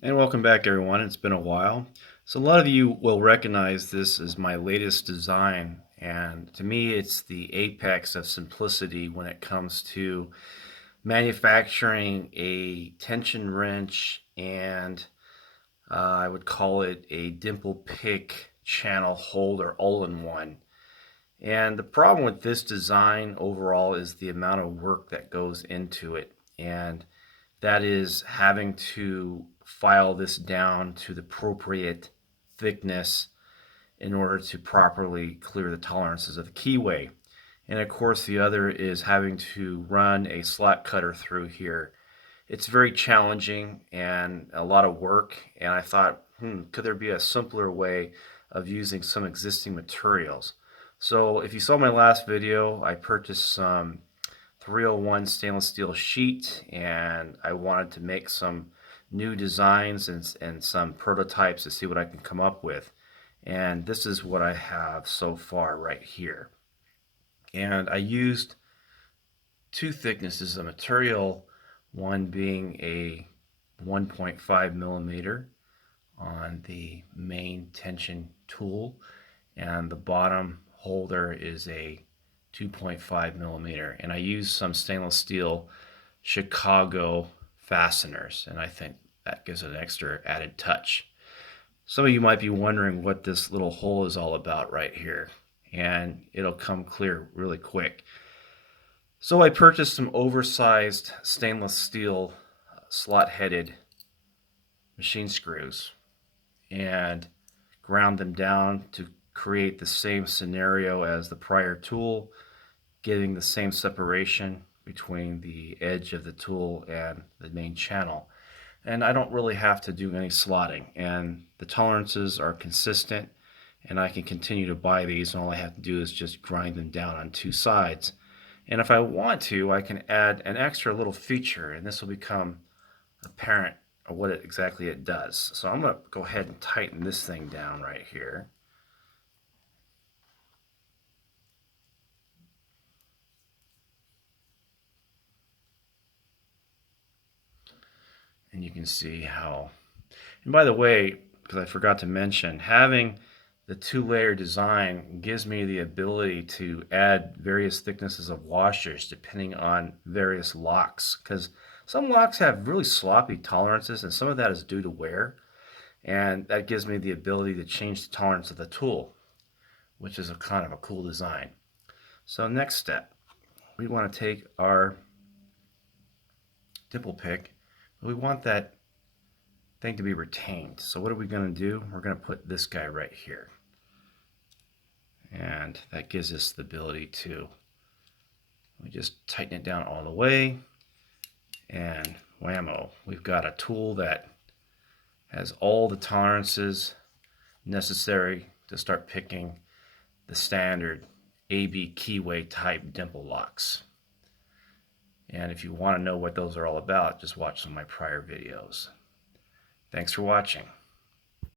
And welcome back, everyone. It's been a while. So, a lot of you will recognize this as my latest design, and to me, it's the apex of simplicity when it comes to manufacturing a tension wrench and I would call it a Dimple pick channel holder all in one. And the problem with this design overall is the amount of work that goes into it. And that is having to file this down to the appropriate thickness in order to properly clear the tolerances of the keyway. And of course, the other is having to run a slot cutter through here. It's very challenging and a lot of work. And I thought, could there be a simpler way of using some existing materials? So if you saw my last video, I purchased some 301 stainless steel sheet, and I wanted to make some new designs and some prototypes to see what I can come up with. And this is what I have so far right here. And I used two thicknesses of material, one being a 1.5 millimeter on the main tension tool, and the bottom holder is a 2.5 millimeter. And I use some stainless steel Chicago fasteners, and I think that gives it an extra added touch. Some of you might be wondering what this little hole is all about right here, and it'll come clear really quick. So I purchased some oversized stainless steel slot-headed machine screws and ground them down to create the same scenario as the prior tool, getting the same separation between the edge of the tool and the main channel. And I don't really have to do any slotting, and the tolerances are consistent, and I can continue to buy these, and all I have to do is just grind them down on two sides. And if I want to, I can add an extra little feature, and this will become apparent of what exactly it does. So I'm going to go ahead and tighten this thing down right here. And you can see how, and by the way, because I forgot to mention, having the two-layer design gives me the ability to add various thicknesses of washers depending on various locks, because some locks have really sloppy tolerances, and some of that is due to wear, and that gives me the ability to change the tolerance of the tool, which is a kind of a cool design. So next step, we want to take our dimple pick. We want that thing to be retained. So what are we going to do? We're going to put this guy right here. And that gives us the ability to, we just tighten it down all the way, and whammo, we've got a tool that has all the tolerances necessary to start picking the standard AB keyway type dimple locks. And if you want to know what those are all about, just watch some of my prior videos. Thanks for watching.